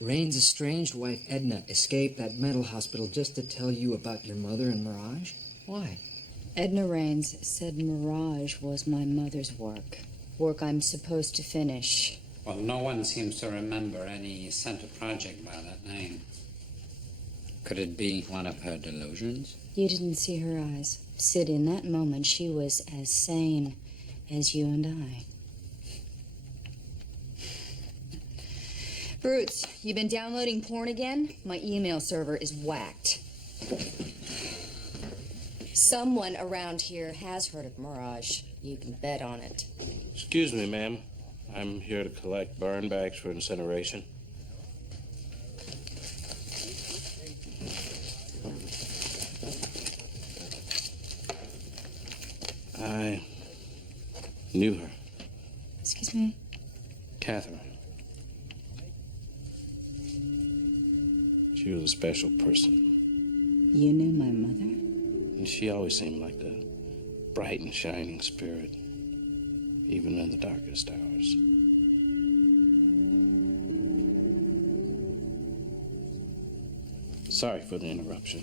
Rain's estranged wife, Edna, escaped that mental hospital just to tell you about your mother and Mirage? Why? Edna Raines said Mirage was my mother's work. Work I'm supposed to finish. Well, no one seems to remember any center project by that name. Could it be one of her delusions? You didn't see her eyes. Sid, in that moment, she was as sane as you and I. Brutes, you been downloading porn again? My email server is whacked. Someone around here has heard of Mirage. You can bet on it. Excuse me, ma'am. I'm here to collect burn bags for incineration. I knew her. Excuse me? Catherine. She was a special person. You knew my mother? And she always seemed like a bright and shining spirit, even in the darkest hours. Sorry for the interruption.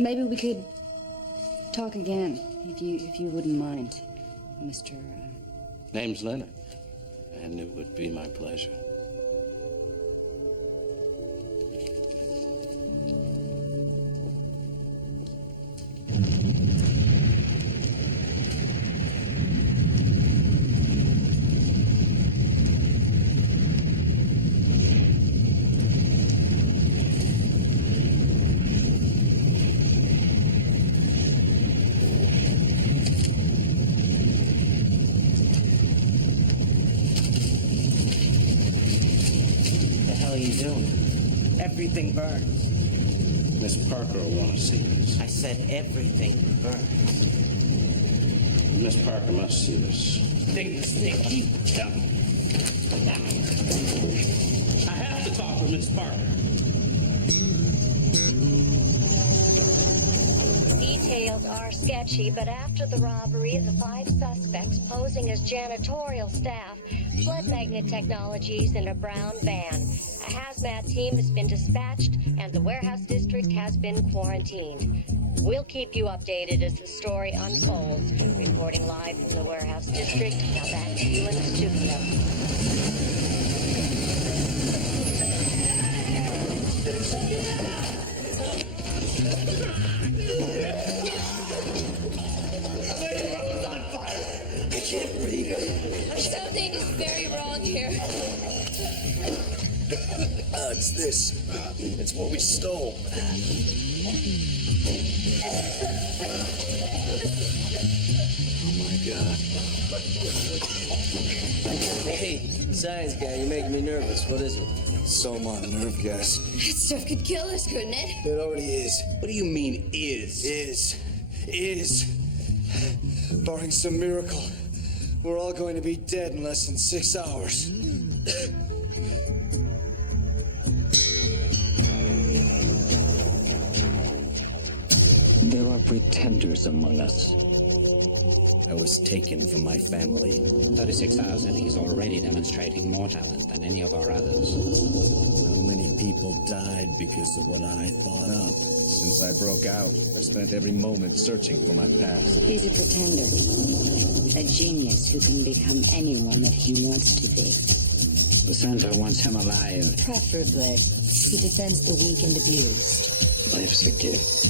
Maybe we could talk again, if you wouldn't mind, Mr. Name's Leonard, and it would be my pleasure. Everything burns. Miss Parker will want to see this. I said everything burns. Miss Parker must see this. Dig this thing deep down. I have to talk with Miss Parker. Details are sketchy, but after the robbery, the 5 suspects posing as janitorial staff fled Magnet Technologies in a brown van. A hazmat team has been dispatched, and the warehouse district has been quarantined. We'll keep you updated as the story unfolds. Reporting live from the warehouse district, now back to you in the studio. I can't breathe. Something is very wrong here. It's this. It's what we stole. Oh my God. Hey, science guy, you're making me nervous. What is it? Soma, nerve gas. That stuff could kill us, couldn't it? It already is. What do you mean, is? Is. Barring some miracle, we're all going to be dead in less than 6 hours. There are pretenders among us. I was taken from my family. 36 hours and he's already demonstrating more talent than any of our others. How many people died because of what I thought up? Since I broke out, I spent every moment searching for my past. He's a pretender. A genius who can become anyone that he wants to be. The center wants him alive. Preferably. He defends the weak and abused. Life's a gift.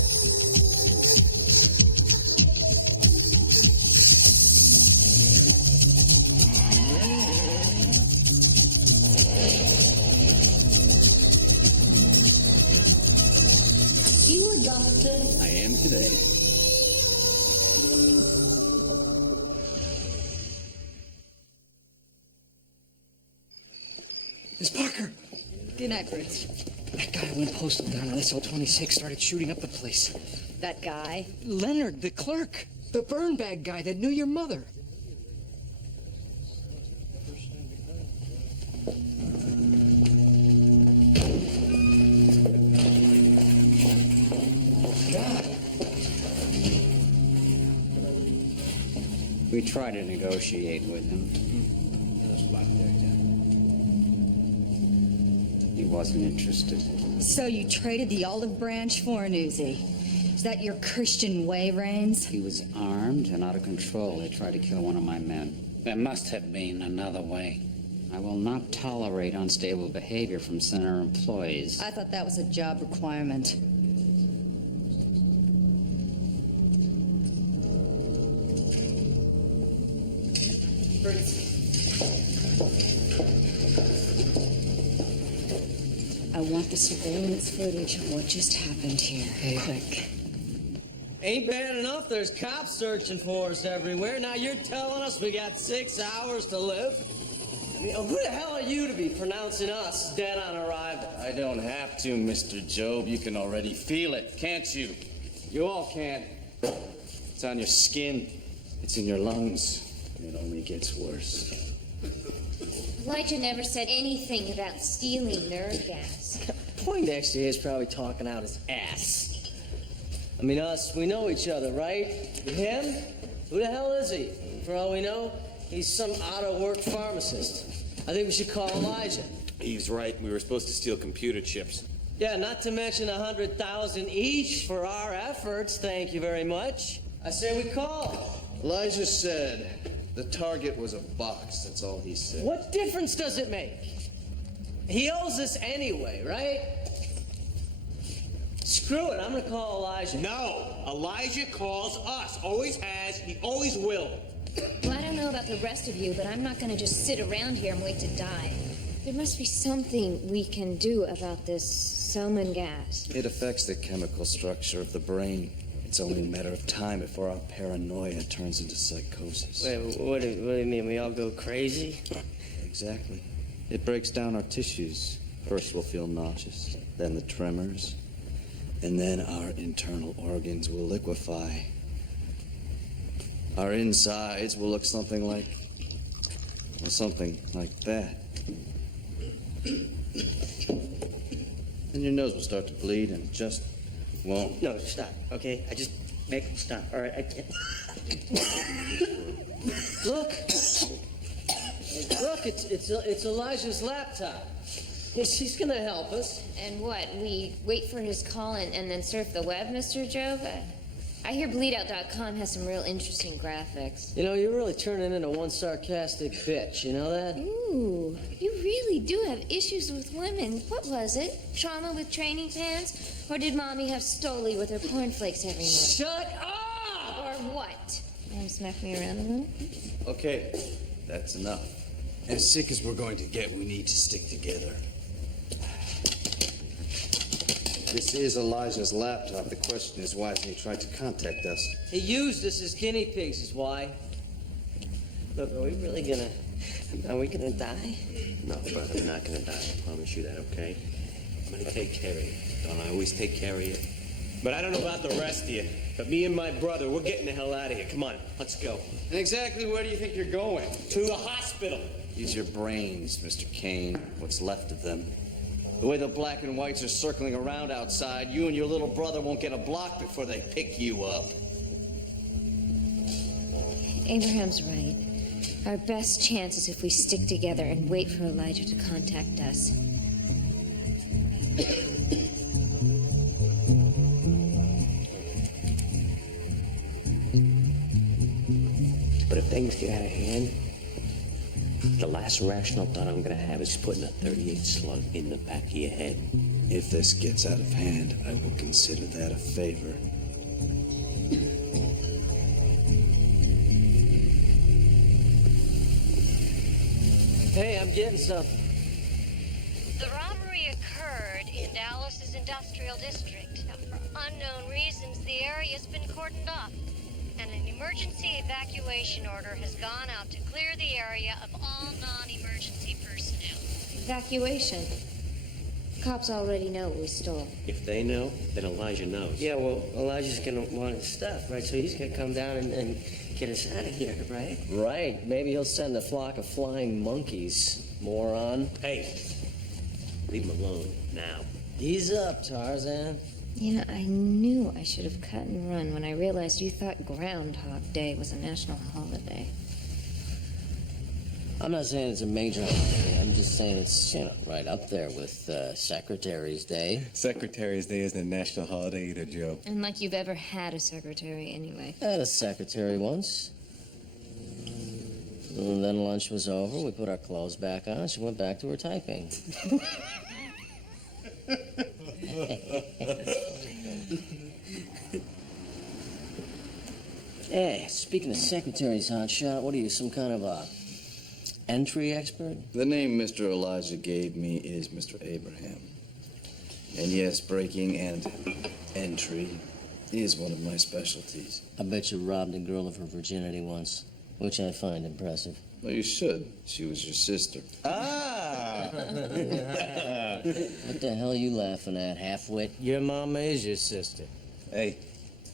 You a doctor? I am today. Miss Parker! Good night, Bruce. That guy went postal down on SL26, started shooting up the place. That guy? Leonard, the clerk. The burn bag guy that knew your mother. We tried to negotiate with him. He wasn't interested. So you traded the olive branch for an Uzi. Is that your Christian way, Rains? He was armed and out of control. They tried to kill one of my men. There must have been another way. I will not tolerate unstable behavior from center employees. I thought that was a job requirement. I want the surveillance footage of what just happened here. Hey. Quick. Ain't bad enough there's cops searching for us everywhere. Now you're telling us we got 6 hours to live? I mean, who the hell are you to be pronouncing us dead on arrival? I don't have to, Mr. Job. You can already feel it, can't you? You all can. It's on your skin. It's in your lungs. It only gets worse. Elijah never said anything about stealing nerve gas. Poindexter is probably talking out his ass. I mean, us, we know each other, right? Him? Who the hell is he? For all we know, he's some out-of-work pharmacist. I think we should call Elijah. He's right. We were supposed to steal computer chips. Yeah, not to mention 100,000 each for our efforts. Thank you very much. I say we call. Elijah said the target was a box. That's all he said. What difference does it make? He owes us anyway, right? Screw it, I'm gonna call Elijah. No! Elijah calls us. Always has. He always will. Well, I don't know about the rest of you, but I'm not going to just sit around here and wait to die. There must be something we can do about this Selman gas. It affects the chemical structure of the brain. It's only a matter of time before our paranoia turns into psychosis. Wait, what do you mean? We all go crazy? Exactly. It breaks down our tissues. First we'll feel nauseous, then the tremors, and then our internal organs will liquefy. Our insides will look something like that. And your nose will start to bleed and just won't. No, stop, okay? I just make him stop, all right? I can't. Look, it's Elijah's laptop. She's gonna help us. And what, we wait for his call and then surf the web, Mr. Job? I hear bleedout.com has some real interesting graphics. You know, you're really turning into one sarcastic bitch, you know that? Ooh, you really do have issues with women. What was it? Trauma with training pants? Or did Mommy have Stoli with her cornflakes every night? Shut up! Or what? You want to smack me around a little? Okay, that's enough. As sick as we're going to get, we need to stick together. This is Elijah's laptop. The question is, why hasn't he tried to contact us? He used us as guinea pigs, is why. Look, are we really gonna... Are we gonna die? No, brother, we're not gonna die. I promise you that, okay? I'm gonna take care of you. Don't I always take care of you? But I don't know about the rest of you. But me and my brother, we're getting the hell out of here. Come on, let's go. And exactly where do you think you're going? To the hospital. Use your brains, Mr. Kane. What's left of them. The way the black and whites are circling around outside, you and your little brother won't get a block before they pick you up. Abraham's right. Our best chance is if we stick together and wait for Elijah to contact us. But if things get out of hand, the last rational thought I'm gonna have is putting a 38 slug in the back of your head. If this gets out of hand, I will consider that a favor. Hey, I'm getting something. The robbery occurred in Dallas's industrial district. Now, for unknown reasons, the area's been cordoned off, and an emergency evacuation order has gone out to clear the area of all non-emergency personnel. Evacuation? Cops already know what we stole. If they know, then Elijah knows. Yeah, well, Elijah's gonna want his stuff, right? So he's gonna come down and get us out of here, right? Right. Maybe he'll send a flock of flying monkeys, moron. Hey, leave him alone now. Ease up, Tarzan. You know, I knew I should have cut and run when I realized you thought Groundhog Day was a national holiday. I'm not saying it's a major holiday. I'm just saying it's, right up there with Secretary's Day. Secretary's Day isn't a national holiday either, Joe. And like you've ever had a secretary anyway. I had a secretary once. And then lunch was over. We put our clothes back on. She went back to her typing. Hey, speaking of secretaries, hotshot, what are you, some kind of a entry expert? The name Mr. Elijah gave me is Mr. Abraham. And yes, breaking and entry is one of my specialties. I bet you robbed a girl of her virginity once, which I find impressive. Well, you should. She was your sister. Ah! What the hell are you laughing at, half-wit? Your mama is your sister. Hey,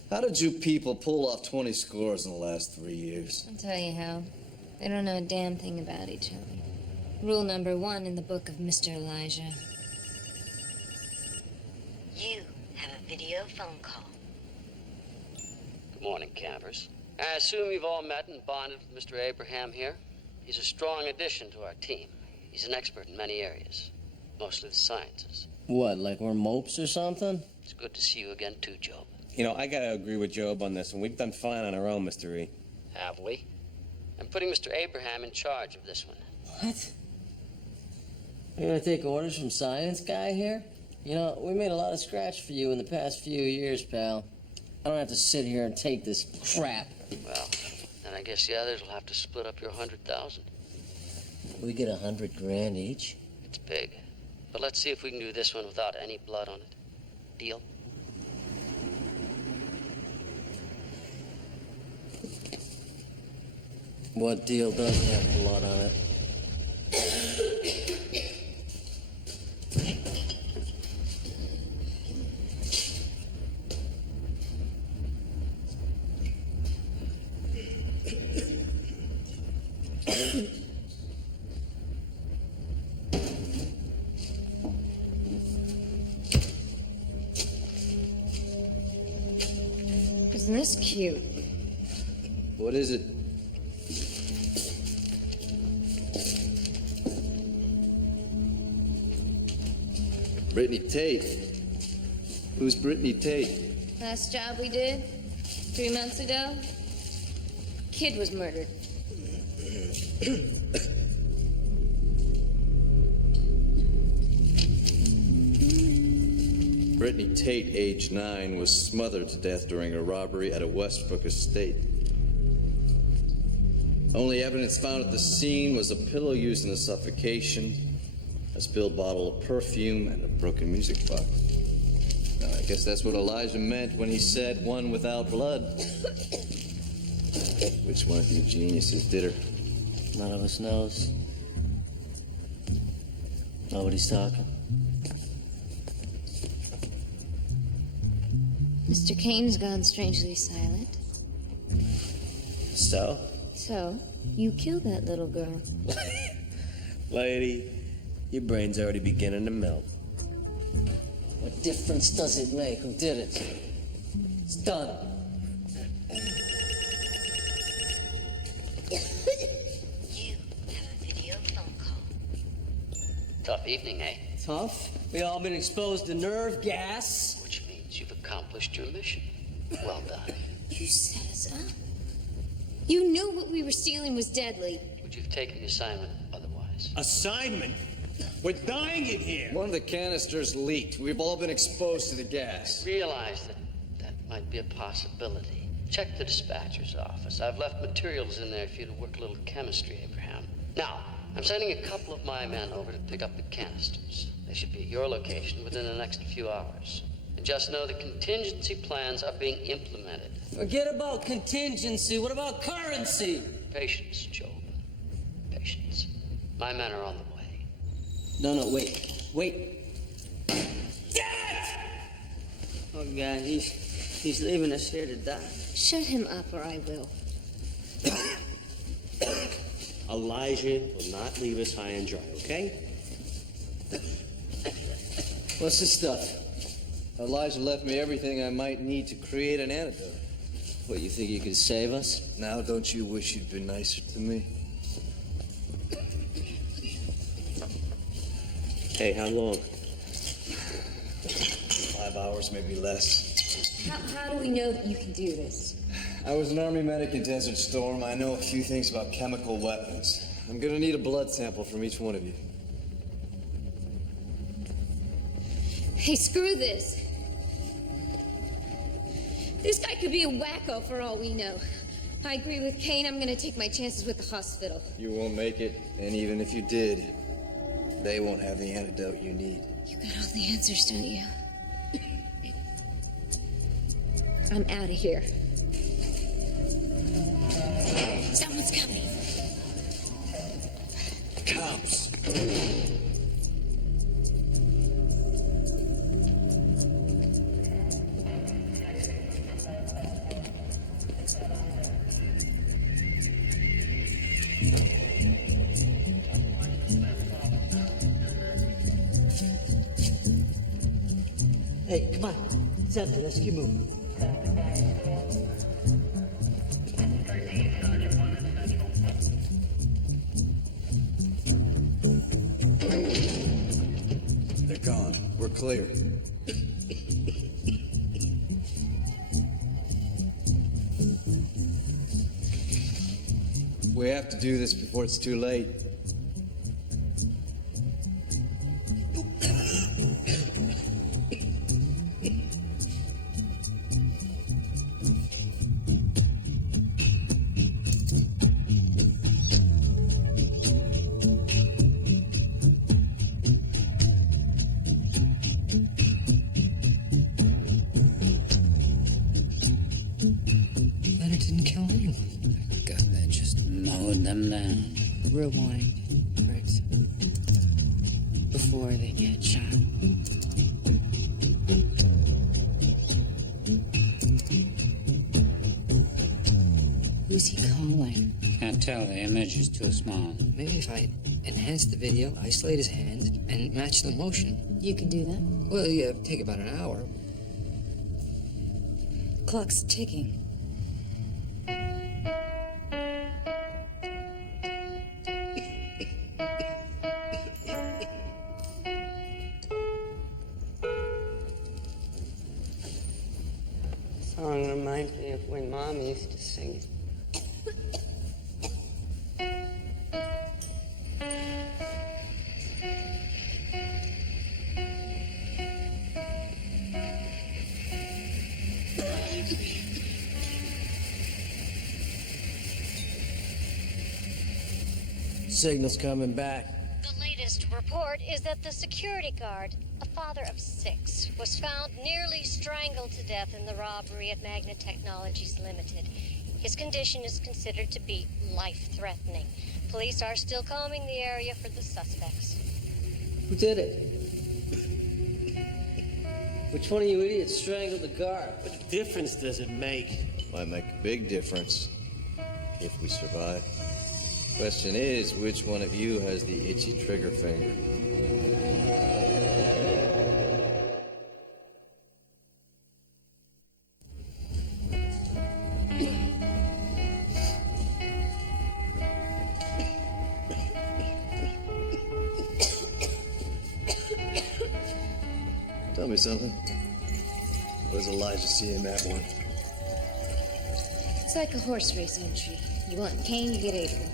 how did you people pull off 20 scores in the last 3 years? I'll tell you how. They don't know a damn thing about each other. Rule number 1 in the book of Mr. Elijah. You have a video phone call. Good morning, campers. I assume you've all met and bonded with Mr. Abraham here. He's a strong addition to our team. He's an expert in many areas, mostly the sciences. What, like we're mopes or something? It's good to see you again, too, Job. You know, I gotta agree with Job on this one. We've done fine on our own, Mr. E. Have we? I'm putting Mr. Abraham in charge of this one. What? You're gonna take orders from science guy here? You know, we made a lot of scratch for you in the past few years, pal. I don't have to sit here and take this crap. Well, then I guess the others will have to split up your 100,000. We get 100 grand each? It's big. But let's see if we can do this one without any blood on it. Deal? What deal doesn't have blood on it? Isn't this cute? What is it? Brittany Tate. Who's Brittany Tate? Last job we did, 3 months ago, kid was murdered. Brittany Tate, age 9, was smothered to death during a robbery at a Westbrook estate. Only evidence found at the scene was a pillow used in the suffocation, a spilled bottle of perfume, and a broken music box. Now, I guess that's what Elijah meant when he said one without blood. Which one of you geniuses did her? None of us knows. Nobody's talking. Mr. Kane's gone strangely silent. So? So, you killed that little girl. Lady, your brain's already beginning to melt. What difference does it make who did it? It's done. You have a video phone call. Tough evening, eh? Tough? We all been exposed to nerve gas. Which means you've accomplished your mission. Well done. You set us up. You knew what we were stealing was deadly. Would you have taken the assignment otherwise? Assignment? We're dying in here. One of the canisters leaked. We've all been exposed to the gas. Realize that might be a possibility. Check the dispatcher's office. I've left materials in there for you to work a little chemistry, Abraham. Now, I'm sending a couple of my men over to pick up the canisters. They should be at your location within the next few hours. And just know the contingency plans are being implemented. Forget about contingency. What about currency? Patience, Job. Patience. My men are on the way. No, wait. Dad! Oh, God, he's leaving us here to die. Shut him up or I will. Elijah will not leave us high and dry, okay? What's this stuff? Elijah left me everything I might need to create an antidote. What, you think you can save us? Now, don't you wish you'd been nicer to me? Hey, how long? 5 hours, maybe less. How do we know that you can do this? I was an Army medic in Desert Storm. I know a few things about chemical weapons. I'm gonna need a blood sample from each one of you. Hey, screw this. This guy could be a wacko for all we know. I agree with Kane. I'm gonna take my chances with the hospital. You won't make it, and even if you did, they won't have the antidote you need. You got all the answers, don't you? I'm out of here. Someone's coming. Cops. Hey, come on. It's empty. Let's keep moving. They're gone. We're clear. We have to do this before it's too late. But it didn't kill anyone. God, that just mowed them down. Rewind, Briggs. Before they get shot. Who's he calling? Can't tell. The image is too small. Maybe if I enhance the video, isolate his hands, and match the motion. You can do that? Well, yeah, take about an hour. Clock's ticking. Song reminds me of when Mom used to sing it. Signal's coming back. The latest report is that the security guard, a father of 6, was found nearly strangled to death in the robbery at Magna Technologies Limited. His condition is considered to be life-threatening. Police are still combing the area for the suspects. Who did it? Which one of you idiots strangled the guard? What difference does it make? Might make a big difference if we survive. Question is, which one of you has the itchy trigger finger? Tell me something. What does Elijah see in that one? It's like a horse race entry. You want Kane, you get April.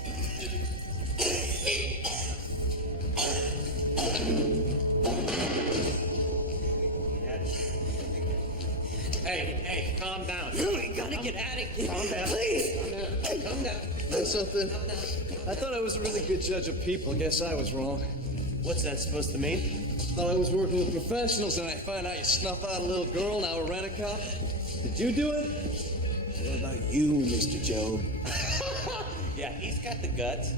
Hey, calm down. We gotta get out of here. Calm down. Please. Calm down. Know something? I thought I was a really good judge of people. Guess I was wrong. What's that supposed to mean? Thought I was working with professionals, and I find out you snuff out a little girl, now a rent-a-cop. Did you do it? What about you, Mr. Joe? Yeah, he's got the guts.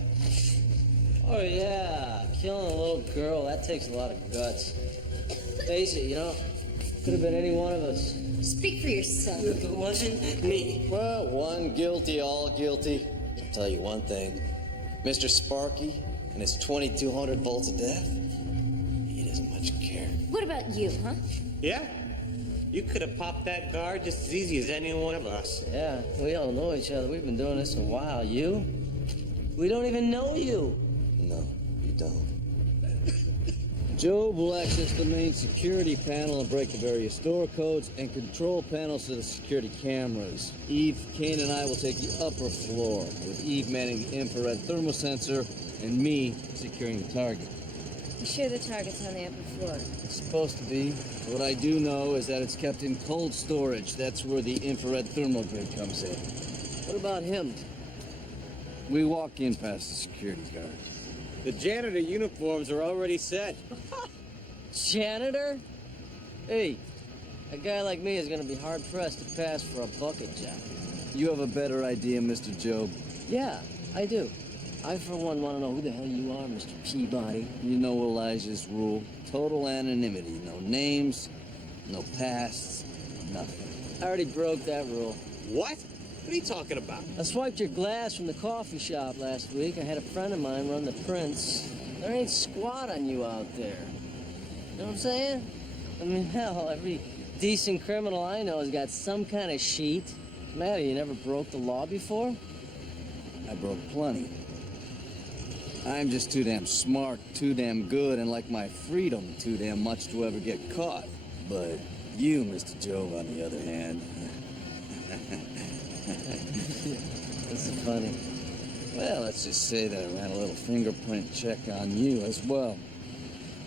Oh, yeah. Killing a little girl, that takes a lot of guts. Face it, could have been any one of us. Speak for yourself. It wasn't me. Well, one guilty, all guilty. I'll tell you one thing. Mr. Sparky and his 2,200 volts of death, he doesn't much care. What about you, huh? Yeah? You could have popped that guard just as easy as any one of us. Yeah, we all know each other. We've been doing this a while. You? We don't even know you. No, you don't. Job will access the main security panel and break the various door codes and control panels to the security cameras. Eve, Kane, and I will take the upper floor, with Eve manning the infrared thermal sensor and me securing the target. You sure the target's on the upper floor? It's supposed to be. What I do know is that it's kept in cold storage. That's where the infrared thermal grid comes in. What about him? We walk in past the security guard. The janitor uniforms are already set. Janitor? Hey, a guy like me is gonna be hard-pressed to pass for a bucket job. You have a better idea, Mr. Job. Yeah, I do. I, for one, want to know who the hell you are, Mr. Peabody. You know Elijah's rule. Total anonymity. No names, no pasts, nothing. I already broke that rule. What? What are you talking about? I swiped your glass from the coffee shop last week. I had a friend of mine run the prints. There ain't squat on you out there. You know what I'm saying? I mean, hell, every decent criminal I know has got some kind of sheet. Matter, you never broke the law before? I broke plenty. I'm just too damn smart, too damn good, and like my freedom, too damn much to ever get caught. But you, Mr. Job, on the other hand... That's funny. Well, let's just say that I ran a little fingerprint check on you as well.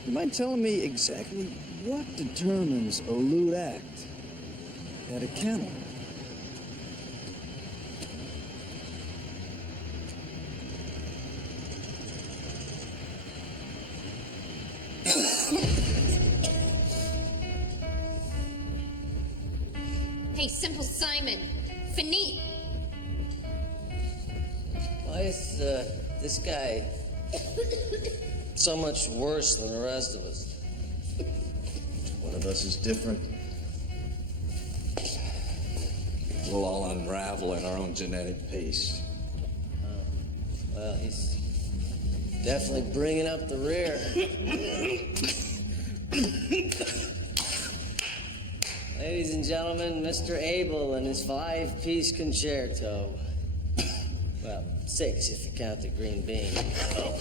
You mind telling me exactly what determines a lewd act at a kennel? Hey, Simple Simon. Finite. Why is this guy so much worse than the rest of us? One of us is different. We'll all unravel at our own genetic pace. Well, he's definitely bringing up the rear. Ladies and gentlemen, Mr. Abel and his 5-piece concerto. Well, 6 if you count the green bean. Oh.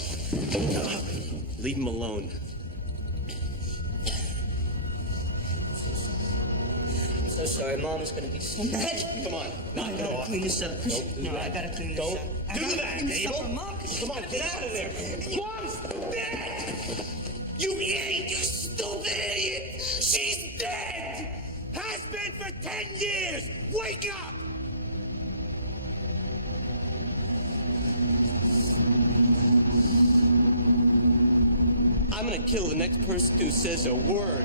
Leave him alone. So sorry, Mom is gonna be so mad. Come on, knock I it gotta off. clean this up. No, I gotta clean this up. I Do gotta that, clean this up Abel. for Mom. Come on, get out of there. Mom's dead! You idiot! You stupid idiot! She's dead! Has been for 10 years! Wake up! I'm gonna kill the next person who says a word.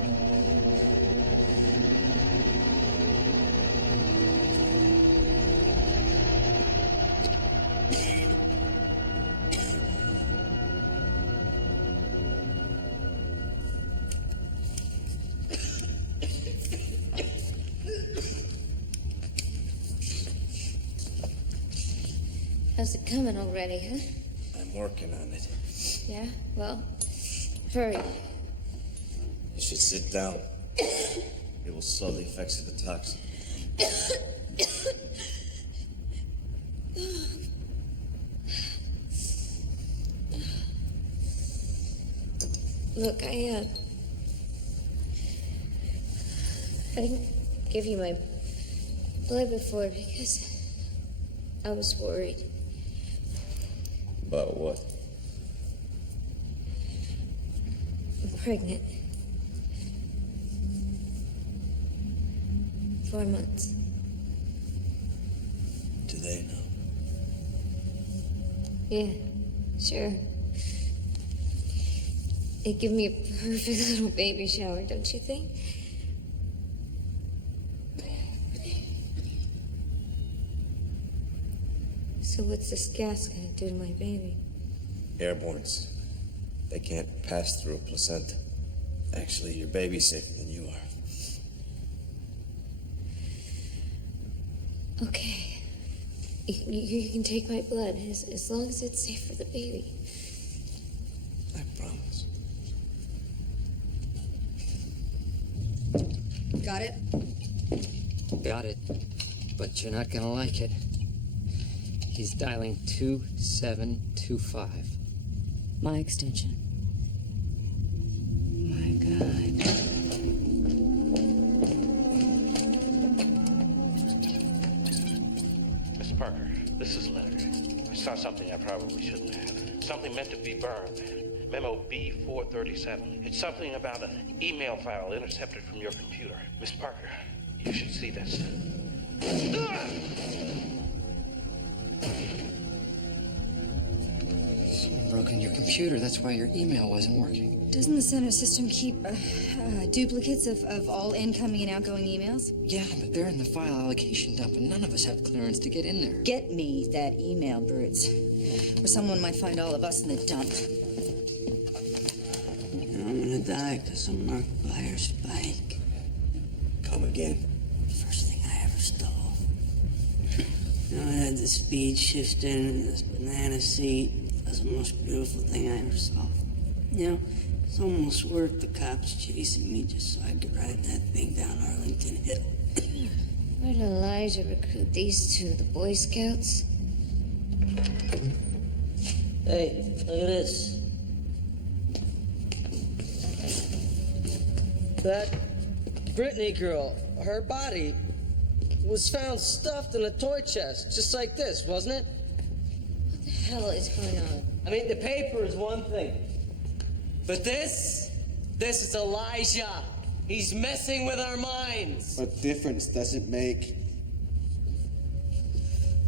How's it coming already, huh? I'm working on it. Yeah? Well, hurry. You should sit down. It will slow the effects of the toxin. Look, I didn't give you my blood before because I was worried. About what? I'm pregnant. 4 months. Do they know? Yeah, sure. It'd give me a perfect little baby shower, don't you think? So what's this gas gonna do to my baby? Airbornes. They can't pass through a placenta. Actually, your baby's safer than you are. Okay. You can take my blood as long as it's safe for the baby. I promise. Got it? Got it. But you're not gonna like it. He's dialing 2725. My extension. My God. Miss Parker, this is a letter. I saw something I probably shouldn't have. Something meant to be burned. Memo B437. It's something about an email file intercepted from your computer. Miss Parker, you should see this. Someone broke in your computer. That's why your email wasn't working. Doesn't the center system keep duplicates of all incoming and outgoing emails? Yeah, but they're in the file allocation dump, and none of us have clearance to get in there. Get me that email, Brutes. Or someone might find all of us in the dump. I'm gonna die because I'm marked by her spike. Come again. First thing I ever stole. You know, I had the speed shifter and this banana seat. That was the most beautiful thing I ever saw. You know, it's almost worth the cops chasing me just so I could ride that thing down Arlington Hill. Where did Elijah recruit these two? The Boy Scouts? Hey, look at this. That Brittany girl, her body was found stuffed in a toy chest, just like this, wasn't it? What the hell is going on? I mean, the paper is one thing. But this is Elijah. He's messing with our minds. What difference does it make?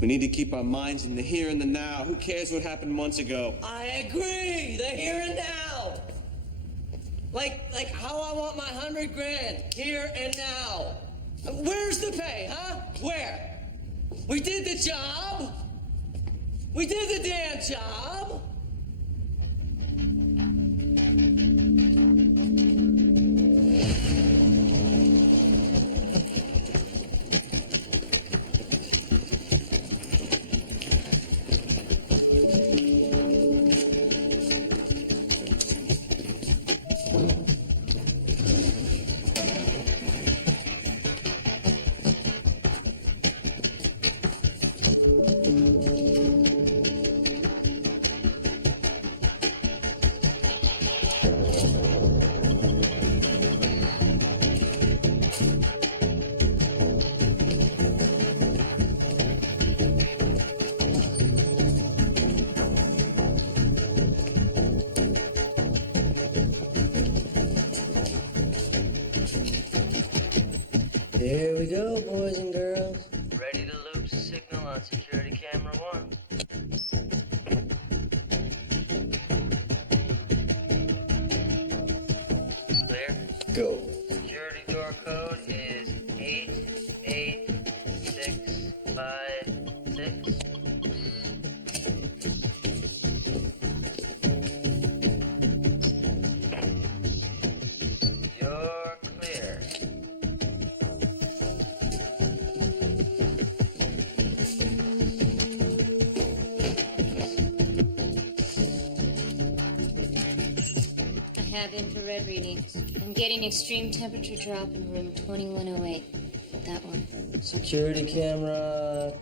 We need to keep our minds in the here and the now. Who cares what happened months ago? I agree. The here and now. Like how I want my $100,000 here and now. Where's the pay, huh? Where? We did the job. We did the damn job. Here we go, boys and girls. Ready to loop signal on security camera 1. Clear? Go. Security door code is 88656. You're clear. I have infrared readings. I'm getting extreme temperature drop in room 2108. That one. Security camera.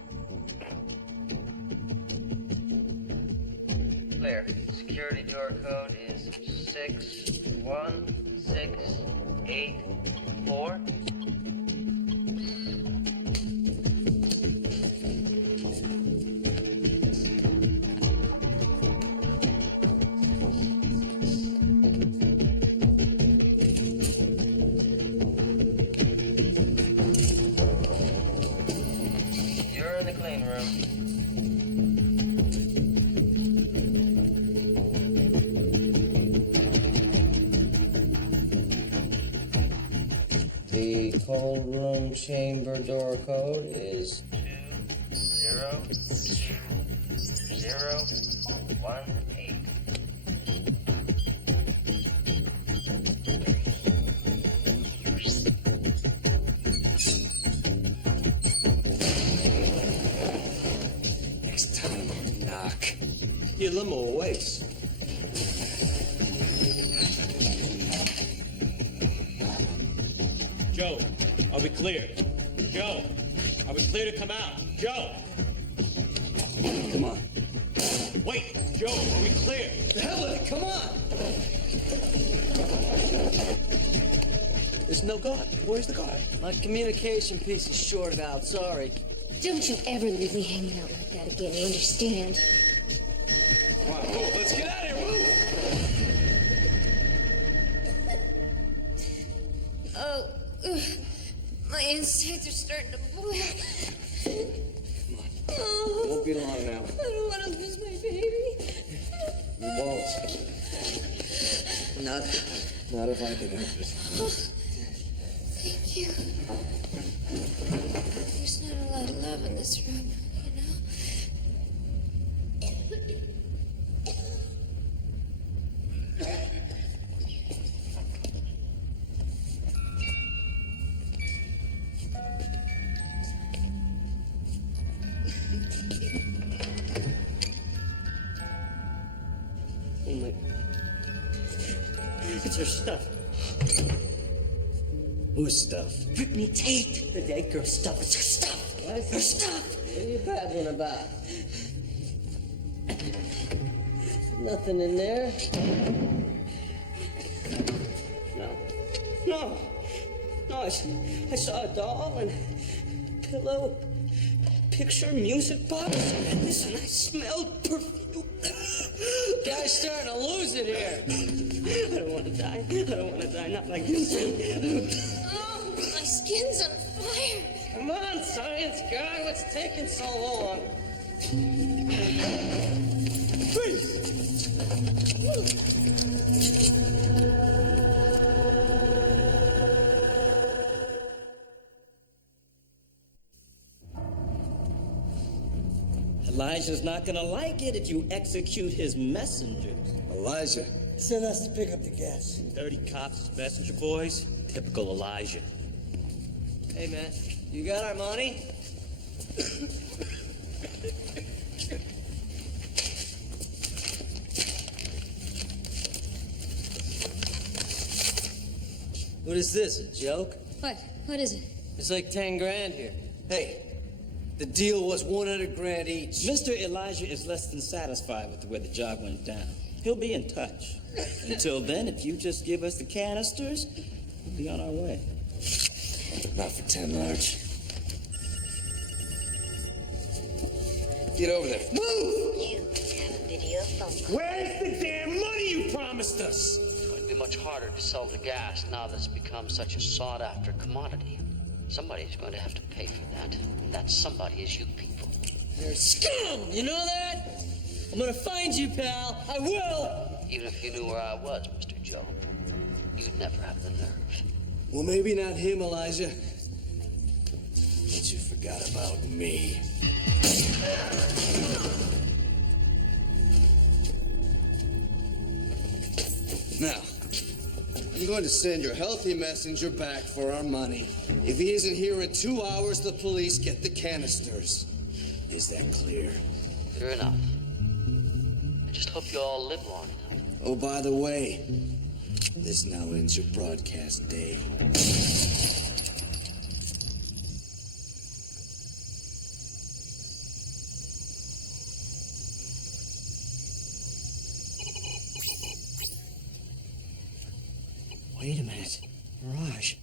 Clear. Security door code is 61684. You're in the clean room. The cold room chamber door code is 2020018. Next time, knock. Your limo awaits. Joe, Are we clear? Joe, are we clear to come out? Joe! Come on. Wait, Joe, are we clear? The hell with it, come on! There's no guard. Where's the guard? My communication piece is shorted out, sorry. Don't you ever leave me hanging out like that again, you understand? Come on, move. Let's get out of here, move! Oh, my insides are starting to boil. Oh, It won't be long now. I don't want to lose my baby. You won't. Not if I can help it. Oh, thank you. There's not a lot of love in this room, you know? Oh my... It's her stuff. Whose stuff? Brittany Tate. The dead girl's stuff. It's her stuff. What? Her stuff. What are you babbling about? Nothing in there. No. I saw a doll and pillow, picture, music box. Listen, I smelled perfume. Guy's starting to lose it here. I don't want to die. Not like this. Oh, my skin's on fire. Come on, science guy. What's taking so long? Please. Elijah's not gonna like it if you execute his messengers. Elijah. Send us to pick up the gas. 30 cops as messenger boys. Typical Elijah. Hey, man, you got our money? What is this, a joke? What? What is it? It's like 10 grand here. Hey, the deal was 100 grand each. Mr. Elijah is less than satisfied with the way the job went down. He'll be in touch. Until then, if you just give us the canisters, we'll be on our way. Not for 10 large. Get over there. Move! You have a video phone. Where's the damn money you promised us? It's going to be much harder to sell the gas now that it's become such a sought-after commodity. Somebody's going to have to pay for that, and that somebody is you people. You're scum! You know that? I'm gonna find you, pal. I will! Even if you knew where I was, Mr. Job, you'd never have the nerve. Well, maybe not him, Elijah. But you forgot about me. Now, I'm going to send your healthy messenger back for our money. If he isn't here in 2 hours, the police get the canisters. Is that clear? Clear enough. I just hope you all live long enough. Oh, by the way, this now ends your broadcast day. Wait a minute. Mirage.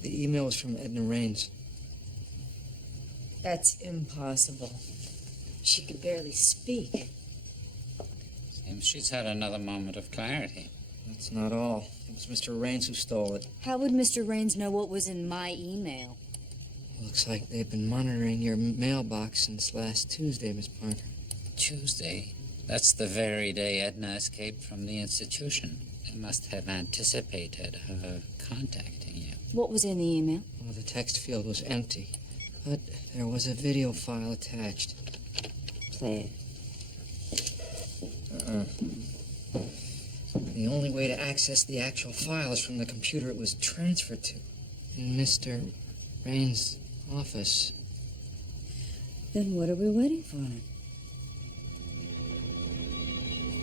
The email was from Edna Raines. That's impossible. She could barely speak. Seems she's had another moment of clarity. That's not all. It was Mr. Raines who stole it. How would Mr. Raines know what was in my email? Looks like they've been monitoring your mailbox since last Tuesday, Miss Parker. Tuesday? That's the very day Edna escaped from the institution. They must have anticipated her contacting you. What was in the email? Well, the text field was empty, but there was a video file attached. Play. The only way to access the actual file is from the computer it was transferred to, in Mr. Raines' office. Then what are we waiting for?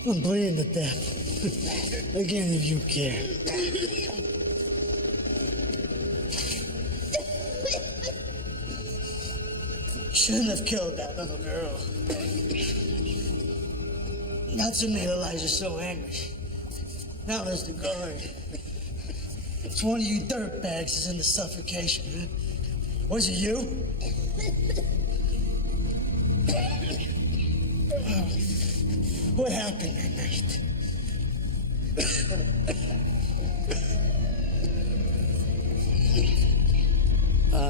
I'm bleeding to death. Again, if you care. Shouldn't have killed that little girl. That's what made Elijah so angry. Now there's the guard. It's one of you dirtbags is in the suffocation, huh? Was it you? What happened that night?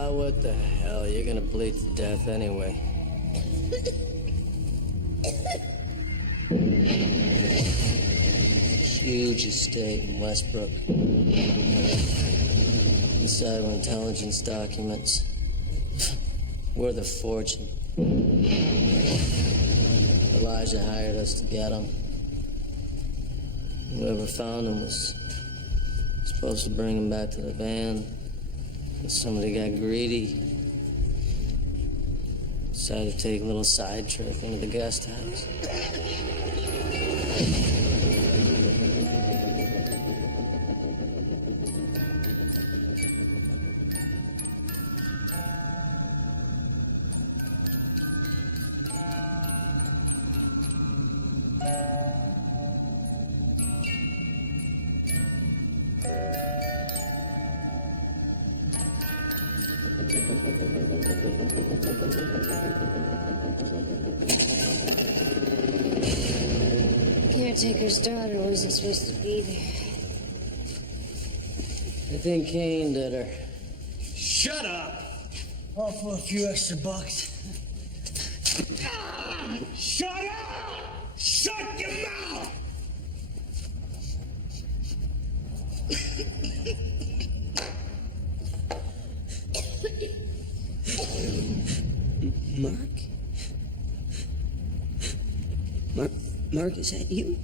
What the hell? You're gonna bleed to death anyway. Huge estate in Westbrook. Inside were intelligence documents. Worth a fortune. Elijah hired us to get them. Whoever found them was supposed to bring them back to the van. And somebody got greedy. Decided to take a little side trip into the guest house. Caretaker's daughter wasn't supposed to be there. I think Kane did her. Shut up! All for a few extra bucks. Shut up! Shut your mouth! Mark, is that you?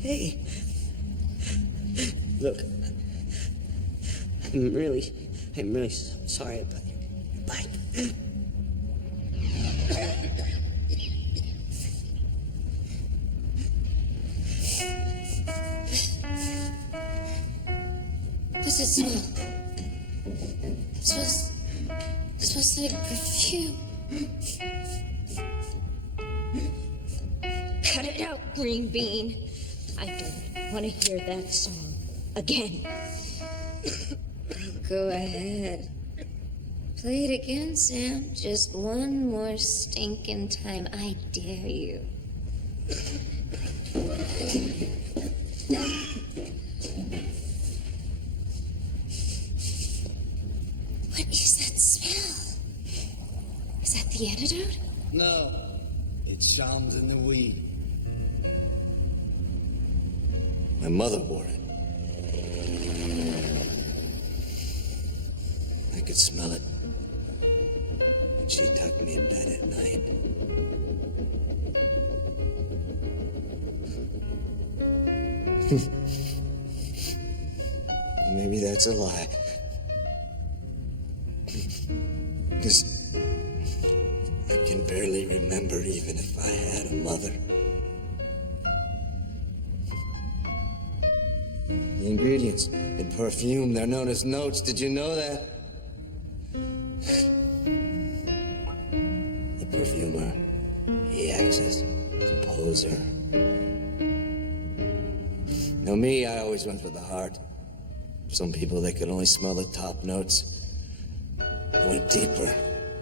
Hey. Look, I'm really sorry about your bike. What's it smell? It smells like perfume. Cut it out, Green Bean. I don't want to hear that song again. Go ahead. Play it again, Sam. Just one more stinking time. I dare you. What is that smell? Is that the antidote? No, it's Shams in the weed. My mother wore it. I could smell it when she tucked me in bed at night. Maybe that's a lie. Because I can barely remember even if I had a mother. The ingredients in perfume, they're known as notes. Did you know that? The perfumer, he acts as composer. Now me, I always went for the heart. Some people, they could only smell the top notes. I went deeper.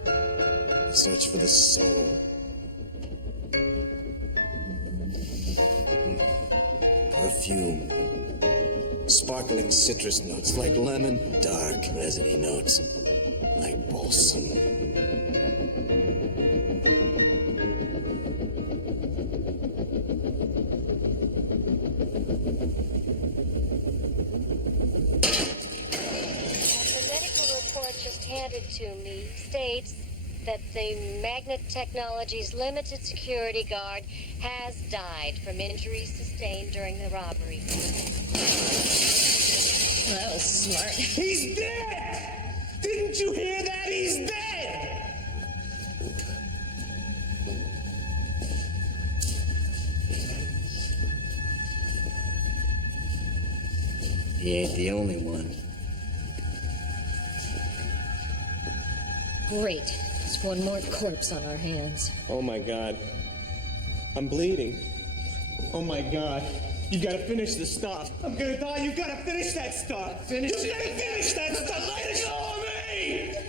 I searched for the soul. Perfume. Sparkling citrus notes like lemon. Dark, resiny notes like balsam. Handed to me states that the Magnet Technologies limited security guard has died from injuries sustained during the robbery. Well, that was smart. He's dead! Didn't you hear that? He's dead! He ain't the only one. Great. Just one more corpse on our hands. Oh my God. I'm bleeding. Oh my God. You gotta finish the stuff. I'm gonna die. You gotta finish that stuff. You gotta finish that stuff. Let go of me!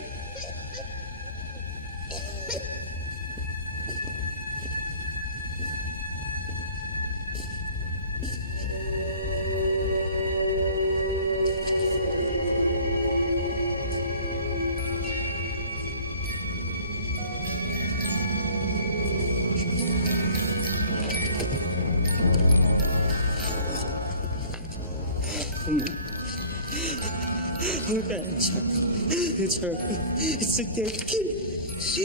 Okay, it's her. It's a dead kid. So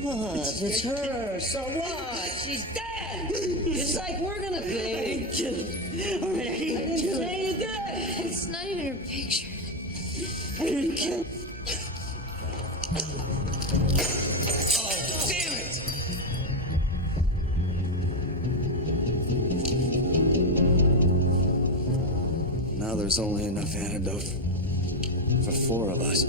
what? It's her. So what? She's dead. It's like we're gonna be. I didn't kill her. All right, I didn't kill her. You did. It's not even her picture. I didn't kill her. Oh, damn it! Now there's only enough antidote for 4 of us.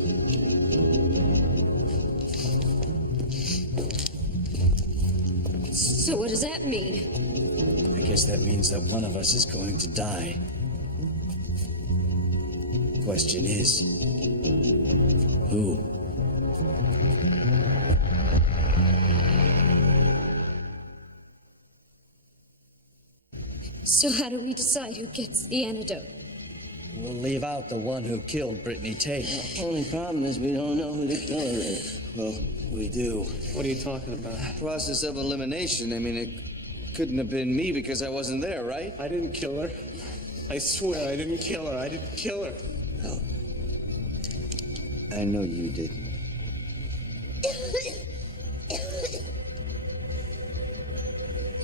So what does that mean? I guess that means that one of us is going to die. Question is, who? So how do we decide who gets the antidote? We'll leave out the one who killed Brittany Tate. The only problem is we don't know who the killer is. Well, we do. What are you talking about? Process of elimination. I mean, it couldn't have been me because I wasn't there, right? I didn't kill her. I swear I didn't kill her. I didn't kill her. Well, I know you didn't.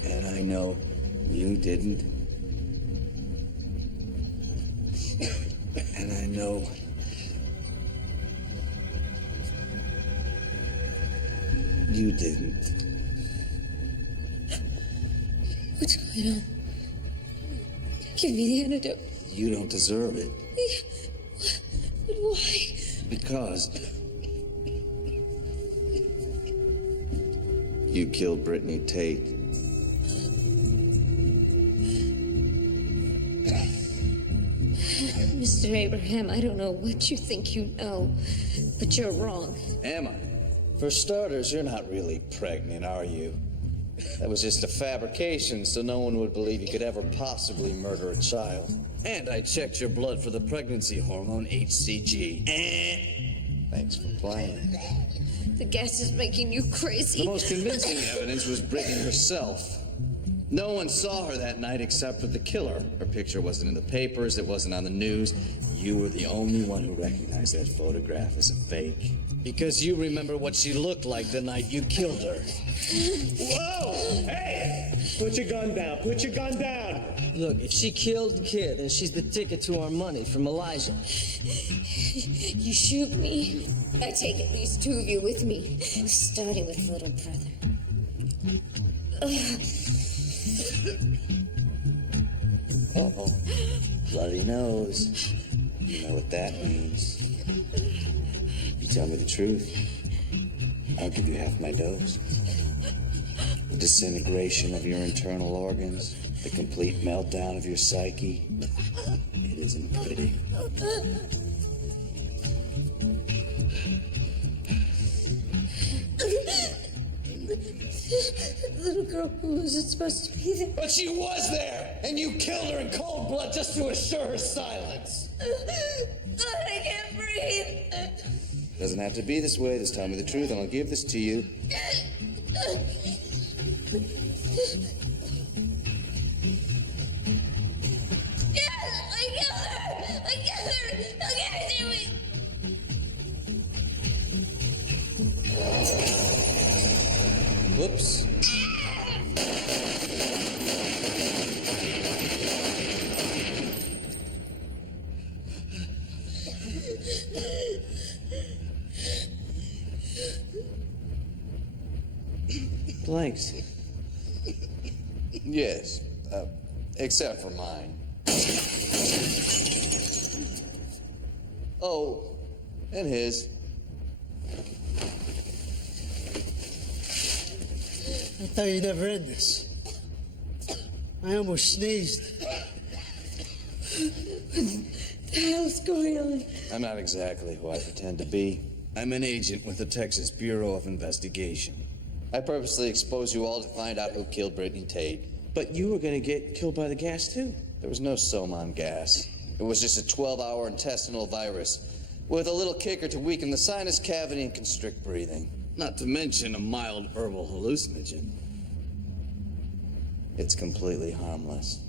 And I know you didn't. And I know you didn't. What's going on? Give me the antidote. You don't deserve it. But why? Because you killed Brittany Tate. Mr. Abraham, I don't know what you think you know, but you're wrong. Am I? For starters, you're not really pregnant, are you? That was just a fabrication, so no one would believe you could ever possibly murder a child. And I checked your blood for the pregnancy hormone, HCG. Thanks for playing. The gas is making you crazy. The most convincing evidence was Brittany herself. No one saw her that night except for the killer. Her picture wasn't in the papers, it wasn't on the news. You were the only one who recognized that photograph as a fake. Because you remember what she looked like the night you killed her. Whoa! Hey! Put your gun down. Put your gun down. Look, if she killed the kid, then she's the ticket to our money from Elijah. You shoot me, I take at least 2 of you with me, starting with little brother. Uh-oh. Bloody nose. You know what that means. You tell me the truth, I'll give you half my dose. The disintegration of your internal organs, the complete meltdown of your psyche. It isn't pretty. The little girl who wasn't supposed to be there. But she was there, and you killed her in cold blood just to assure her silence. I can't breathe. Doesn't have to be this way. Just tell me the truth, and I'll give this to you. Whoops. Blanks. Yes, except for mine. Oh, and his. I thought you'd never end this. I almost sneezed. What the hell's going on? I'm not exactly who I pretend to be. I'm an agent with the Texas Bureau of Investigation. I purposely exposed you all to find out who killed Brittany Tate. But you were gonna get killed by the gas, too. There was no Soman gas. It was just a 12-hour intestinal virus with a little kicker to weaken the sinus cavity and constrict breathing. Not to mention a mild herbal hallucinogen. It's completely harmless.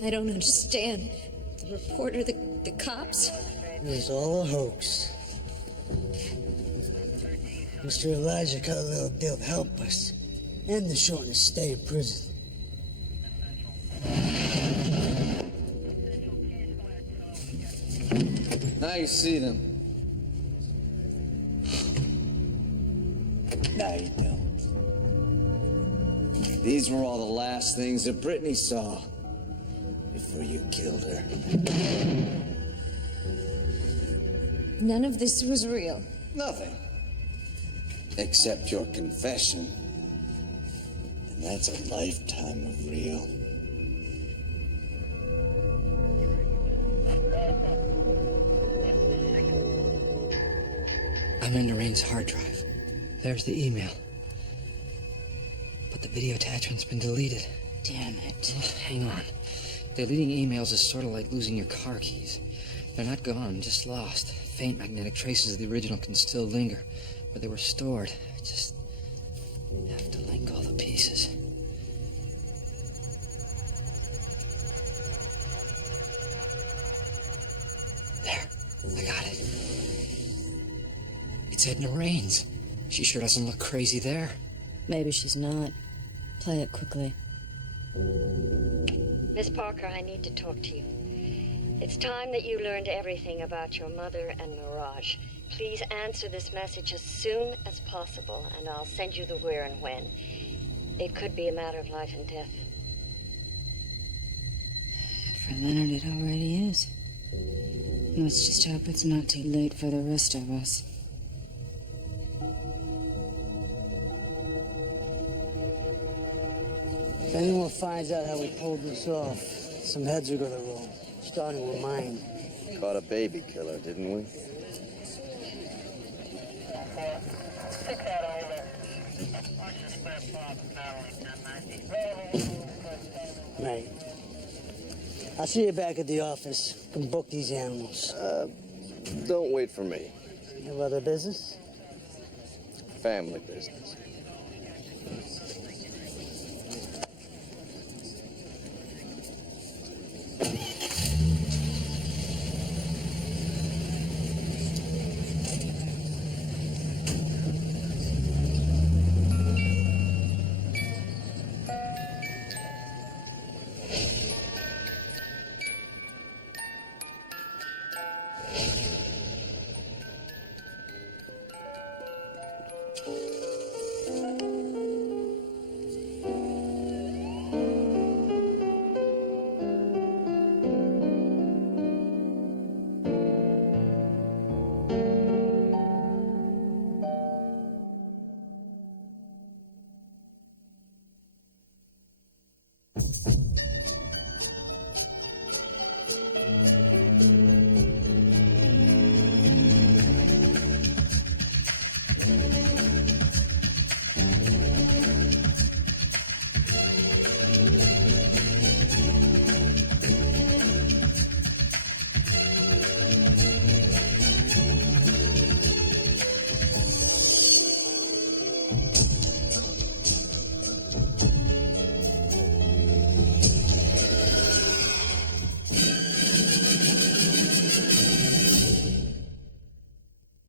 I don't understand. The reporter, the cops? It was all a hoax. Mr. Elijah cut a little deal to help us. And the shortest stay in prison. Now you see them. Now you don't. These were all the last things that Brittany saw before you killed her. None of this was real. Nothing. Except your confession. And that's a lifetime of real. I'm in Lorraine's hard drive. There's the email. But the video attachment's been deleted. Damn it. Oh, hang on. Deleting emails is sort of like losing your car keys. They're not gone, just lost. Faint magnetic traces of the original can still linger, where they were stored. I just have to link all the pieces. There, I got it. It's Edna Raines. She sure doesn't look crazy there. Maybe she's not. Play it quickly. Miss Parker, I need to talk to you. It's time that you learned everything about your mother and Mirage. Please answer this message as soon as possible, and I'll send you the where and when. It could be a matter of life and death. For Leonard, it already is. Let's just hope it's not too late for the rest of us. If anyone finds out how we pulled this off, some heads are gonna roll, starting with mine. Caught a baby killer, didn't we? Right. I'll see you back at the office. Can book these animals. Don't wait for me. You have other business? Family business.